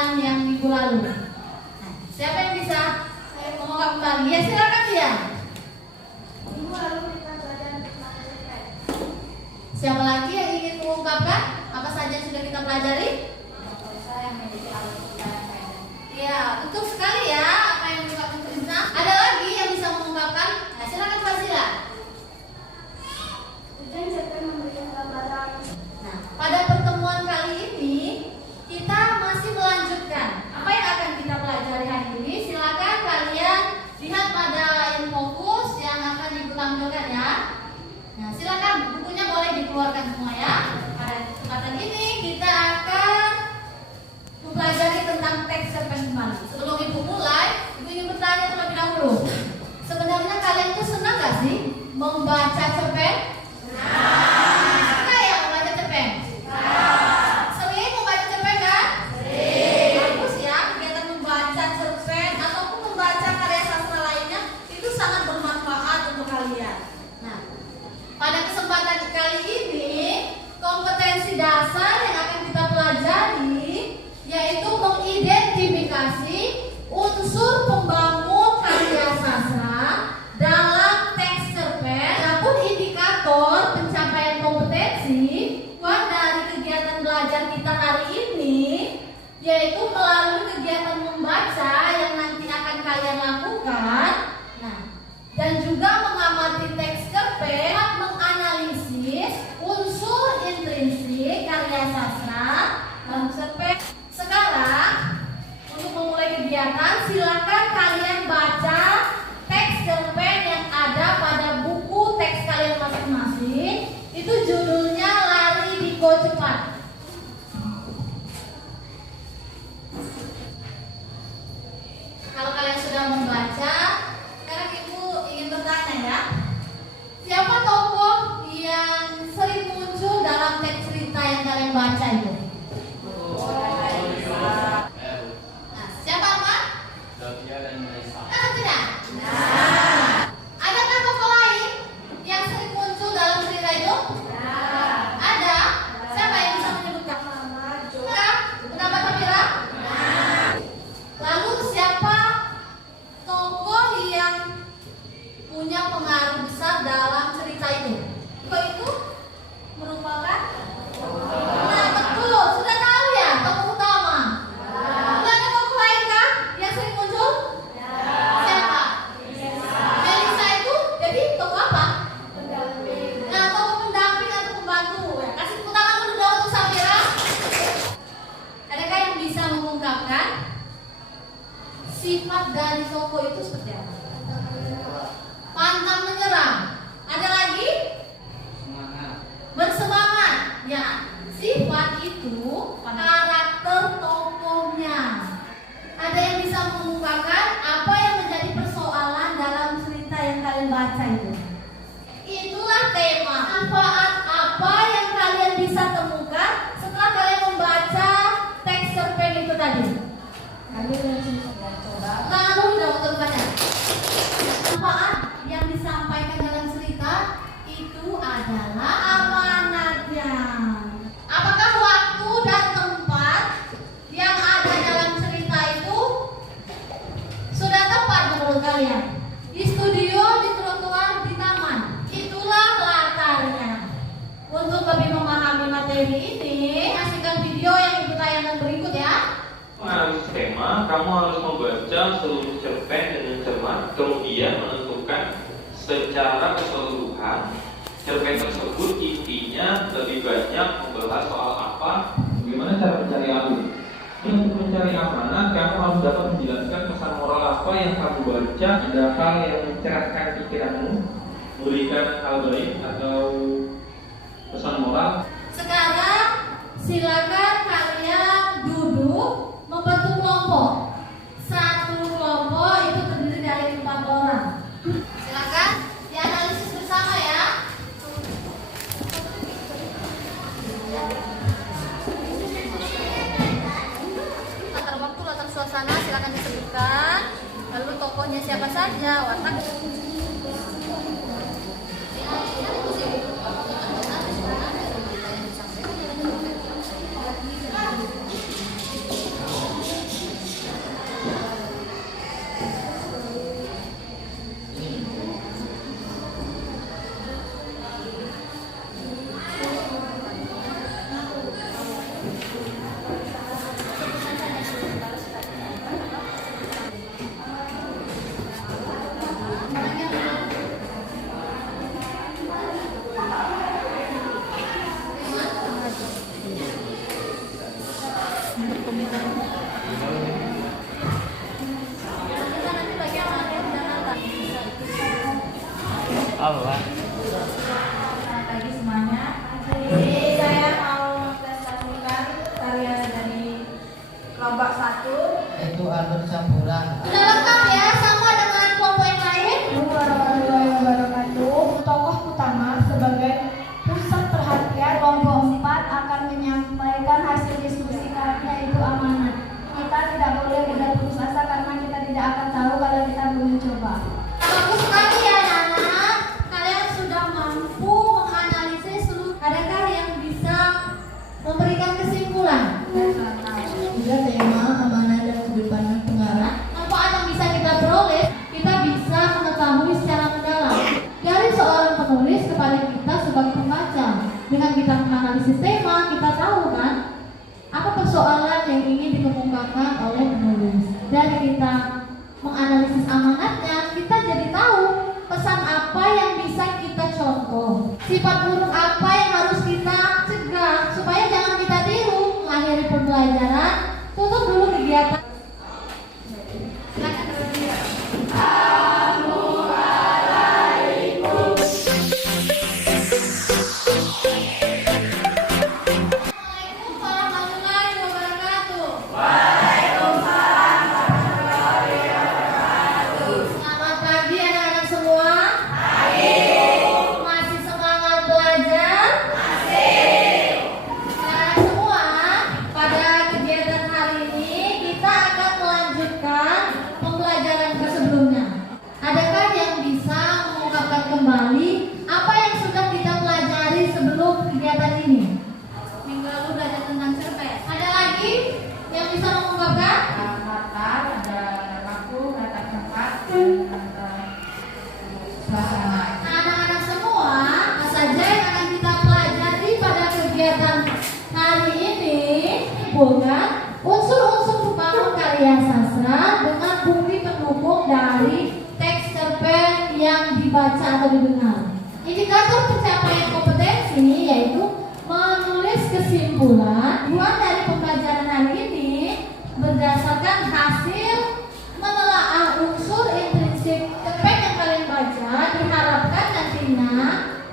pertemuan yang minggu lalu. Nah, siapa yang bisa mengungkap kembali? Ya silakan dia. Minggu lalu kita belajar tentang cerpen. Siapa lagi yang ingin mengungkapkan apa saja yang sudah kita pelajari? Saya memiliki alat cerita yang pendek. Ya, betul sekali ya apa yang diungkapkan Trisna. Ada lagi yang bisa mengungkapkan? Nah, silakan Fasila. Tujuan cerpen memberikan gambaran. Nah, pada pertemuan kali ini kita masih melanjutkan apa yang akan kita pelajari hari ini. Silakan kalian lihat pada fokus yang akan ibu tampilkan ya. Nah, silakan bukunya boleh dikeluarkan semua ya. Pada kesempatan ini kita akan mempelajari tentang teks cerpen kembali. Sebelum ibu mulai, ibu ingin bertanya terlebih dahulu. Sebenarnya kalian tuh senang gak sih membaca cerpen? Suka ya membaca cerpen? Sering membaca cerpen kan? Bagus ya, kegiatan membaca cerpen ataupun membaca karya sastra lainnya itu sangat bermanfaat untuk kalian. Nah, pada kesempatan kali ini kompetensi dasar yang akan kita pelajari yaitu mengidentifikasi unsur pembangun karya sastra dalam teks cerpen. Adapun indikator pencapaian kompetensi dari kegiatan belajar kita hari ini yaitu melalui kegiatan membaca yang nanti akan kalian lakukan. Nah, dan juga mengamati teks cerpen, menganalisis unsur intrinsik karya sastra dalam cerpen. Sekarang untuk memulai kegiatan silakan kalian baca teks cerpen yang ada pada buku teks kalian masing-masing. Itu judulnya Lari di Go Cepat. Kalau kalian sudah membaca, sekarang ibu ingin bertanya ya. Siapa tokoh yang sering muncul dalam teks cerita yang kalian baca itu? Nah, siapa apa? Nah, tidak. Adakah tokoh lain yang sering muncul dalam cerita itu? Ada. Siapa yang bisa menyebutkan? Kenapa Safira? Lalu siapa tokoh yang punya pengaruh besar dalam cerita itu? Tokoh itu merupakan? Nah, betul. Sudah tahu ya tokoh utama. Sudah ada tokoh lain kah yang sering muncul? Siapa? Melisa itu jadi tokoh apa? Nah, tokoh pendamping atau pembantu. Ya, kasih tepuk tangan dulu dong untuk Safira. Adakah yang bisa mengungkapkan sifat dari tokoh itu seperti apa? Pantang menyerah. Ada lagi? Bersemangat. Ya, sifat itu karakter tokohnya. Ada yang bisa mengungkapkan apa yang menjadi persoalan dalam cerita yang kalian baca itu? Itulah tema. Manfaat apa yang kalian bisa temukan setelah kalian membaca teks cerpen itu tadi? Lalu sudah untuk baca. Manfaat yang disampaikan dalam cerita itu adalah amanatnya. Apakah waktu dan tempat yang ada dalam cerita itu sudah tepat menurut kalian? Di studio, di trotoar, di taman. Itulah latarnya. Untuk lebih memahami materi ini, saksikan video yang ibu tayangkan berikut ya. Menganalisis tema, kamu harus membaca seluruh cerpen dengan cermat, kemudian menentukan secara keseluruhan cerpen tersebut intinya lebih banyak membahas soal apa, bagaimana cara mencari alur. Untuk mencari amanat, kamu harus dapat menjelaskan pesan moral apa yang kamu baca, ada hal yang mencerahkan pikiranmu, memberikan hal baik atau pesan moral. Sekarang silakan kalian duduk membentuk kelompok. Satu kelompok itu terdiri dari 4 orang. Silakan dianalisis bersama ya. Latar waktu, latar suasana silakan disebutkan. Lalu tokohnya siapa saja, watak. apa-apa. Selamat pagi semuanya. Jadi saya mau mempresentasikan karya dari kelompok 1. Itu alur campuran. Sudah lengkap ya, sama dengan kelompok yang lain? Assalamualaikum warahmatullahi wabarakatuh. Tokoh utama sebagai pusat perhatian kelompok 4 akan menyampaikan hasil diskusi karya itu amanat. Kita tidak boleh putus asa karena kita tidak akan tahu kalau kita belum mencoba. Bagus sekali ya anak-anak. Kalian sudah mampu menganalisis seluruh. Adakah yang bisa memberikan kesimpulan? Juga tema amanah dan sudut pandang pengarang. Manfaat yang bisa kita peroleh, kita bisa mengetahui secara mendalam dari seorang penulis kepada kita sebagai pembaca. Dengan kita menganalisis tema, kita tahu kan apa persoalan yang ingin dikemukakan oleh penulis. Dari kita menganalisis amanatnya, kita jadi tahu pesan apa yang bisa kita contoh, sifat buruk apa yang harus kita cegah supaya jangan kita tiru. Mengakhiri pembelajaran, tutup dulu kegiatan. Silakan berdiri. Assalamualaikum warahmatullahi wabarakatuh. Selamat pagi anak-anak semua. Masih semangat belajar? Anak-anak semua, pada kegiatan hari ini kita akan melanjutkan pembelajaran ke sebelumnya. Adakah yang bisa mengungkapkan kembali apa yang sudah kita pelajari sebelum kegiatan ini? Minggu lalu belajar tentang cerpen. Ada lagi yang bisa mengungkapkan? Kata, ada waktu, kata tempat, dan kata suasana. Nah, anak-anak semua, apa saja yang akan kita pelajari pada kegiatan hari ini? Bukan unsur-unsur pembangun karya sastra dengan bukti pendukung dari teks cerpen yang dibaca atau didengar. Indikator pencapaian kompetensi yaitu menulis kesimpulan buat dari pembelajaran hari ini berdasarkan hasil menelaah unsur intrinsik cerpen yang kalian baca. Diharapkan nantinya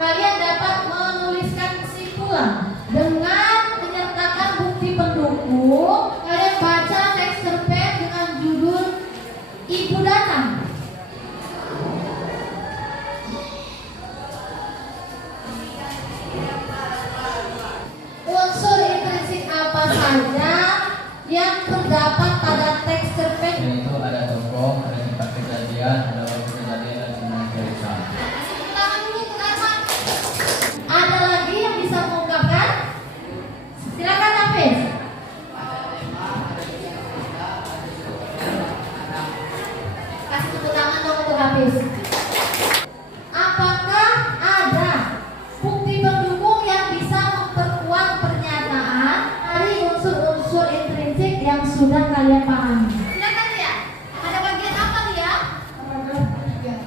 kalian dapat menuliskan kesimpulan dengan menyertakan bukti pendukung. Kalian baca teks cerpen dengan judul Ibu Datang. Unsur intrinsik apa saja yang terdapat pada teks cerpen? Yaitu ada tokoh, ada tempat kejadian, ada waktu kejadian dan semua cerita. Kasih tangan dulu untuk Arman. Ada lagi yang bisa mengungkapkan? Silakan Hafiz. Kasih tepuk tangan dong untuk Hafiz. Apakah ada bukti pendukung yang bisa memperkuat pernyataan dari unsur-unsur intrinsik yang sudah kalian pahami? Silakan ya. Ada bagian apa ya?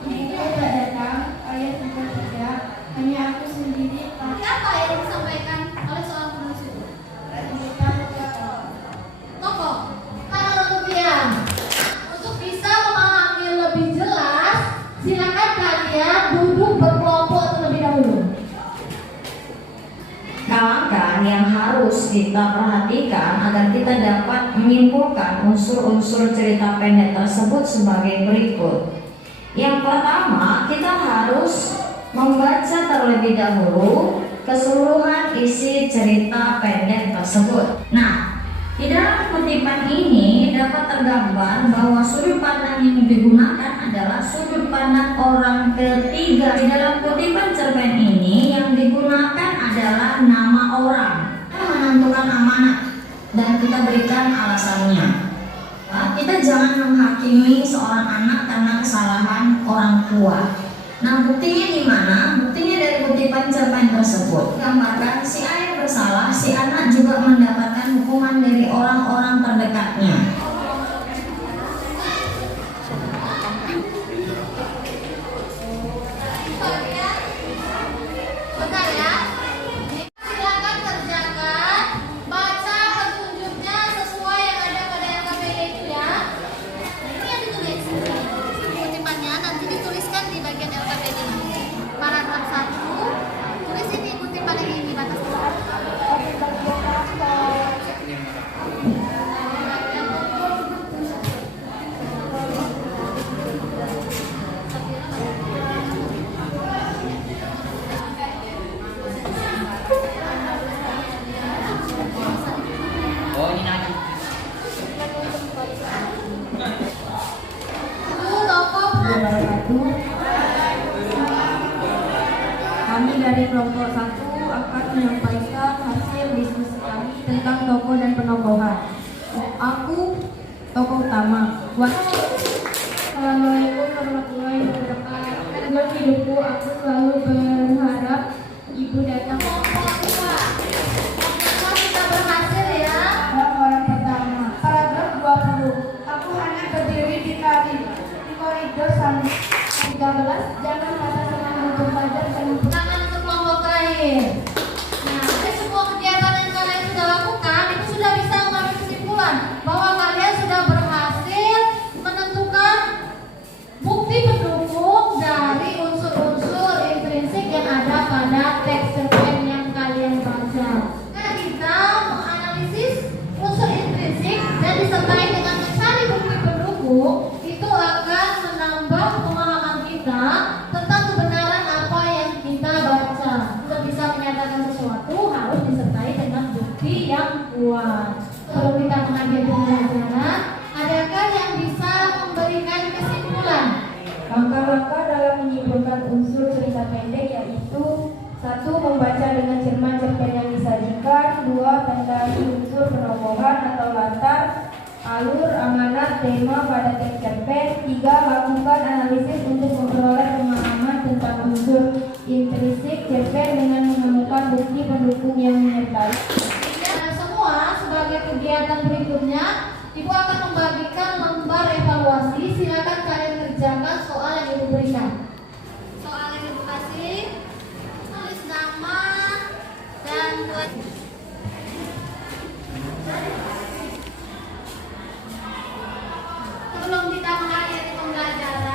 Ini tidak datang, ayat juga tidak, hanya aku sendiri. Siapa yang disampaikan oleh seorang penulis itu? Tokoh. Para rupiah. Untuk bisa memahami lebih jelas, silakan kalian duduk berkelompok terlebih dahulu. Kawan-kawan yang harus kita perhatikan agar kita dapat menyimpulkan unsur-unsur cerita pendek tersebut sebagai berikut. Yang pertama, kita harus membaca terlebih dahulu keseluruhan isi cerita pendek tersebut. Nah, di dalam kutipan ini dapat tergambar bahwa sudut pandang yang digunakan adalah sudut pandang orang ketiga. Di dalam kutipan cerpen ini yang digunakan adalah nama orang. Kita menentukan amanat dan kita berikan alasannya. Nah, kita jangan menghakimi seorang anak karena kesalahan orang tua. Nah, buktinya di mana? Buktinya dari kutipan cerpen tersebut. Gambarkan si ayah bersalah, si anak juga mendapatkan hukuman dari orang-orang terdekatnya. Bentar ya. Silakan kerjakan, baca petunjuknya sesuai yang ada pada LKPD itu ya. Ini yang ditulis. Kutipannya nanti dituliskan di bagian LKPD. wabarakatuh. Kami dari kelompok 1 akan menyampaikan hasil diskusi kami tentang tokoh dan penokohan. Aku tokoh utama. Assalamualaikum warahmatullahi wabarakatuh. Dalam hidupku aku selalu berharap ibu datang. Kita berhasil ya. Orang pertama, paragraf 20. Aku hanya berdiri di koridor sampai 13. Jangan kata senang untuk belajar dan Tangan untuk kelompok terakhir. Nah, dari semua kegiatan yang kalian sudah lakukan, itu sudah bisa mengambil kesimpulan bahwa kalian sudah berhasil menentukan bukti pendukung dari unsur-unsur intrinsik yang ada pada teks cerpen yang kalian baca. Nah, kita menganalisis unsur intrinsik dan disertai dengan mencari bukti pendukung, itu akan menambah pemahaman kita tentang kebenaran apa yang kita baca. Untuk bisa menyatakan sesuatu harus disertai dengan bukti yang kuat. Kalau kita mengakhiri pembelajaran, adakah yang bisa memberikan kesimpulan? langkah-langkah dalam menyimpulkan unsur cerita pendek yaitu 1. Membaca dengan cermat cerpen yang disajikan. 2. Tandai unsur penokohan atau latar, alur, amanat, tema pada teks cerpen. 3. Lakukan analisis untuk memperoleh pemahaman tentang unsur intrinsik cerpen dengan menemukan bukti pendukung yang menyertai. Semua sebagai kegiatan berikutnya, Ibu akan membagikan lembar evaluasi. Silakan kalian kerjakan soal yang Ibu berikan. Soal yang Ibu kasih, tulis nama dan buat. Sebelum kita mengakhiri pembelajaran,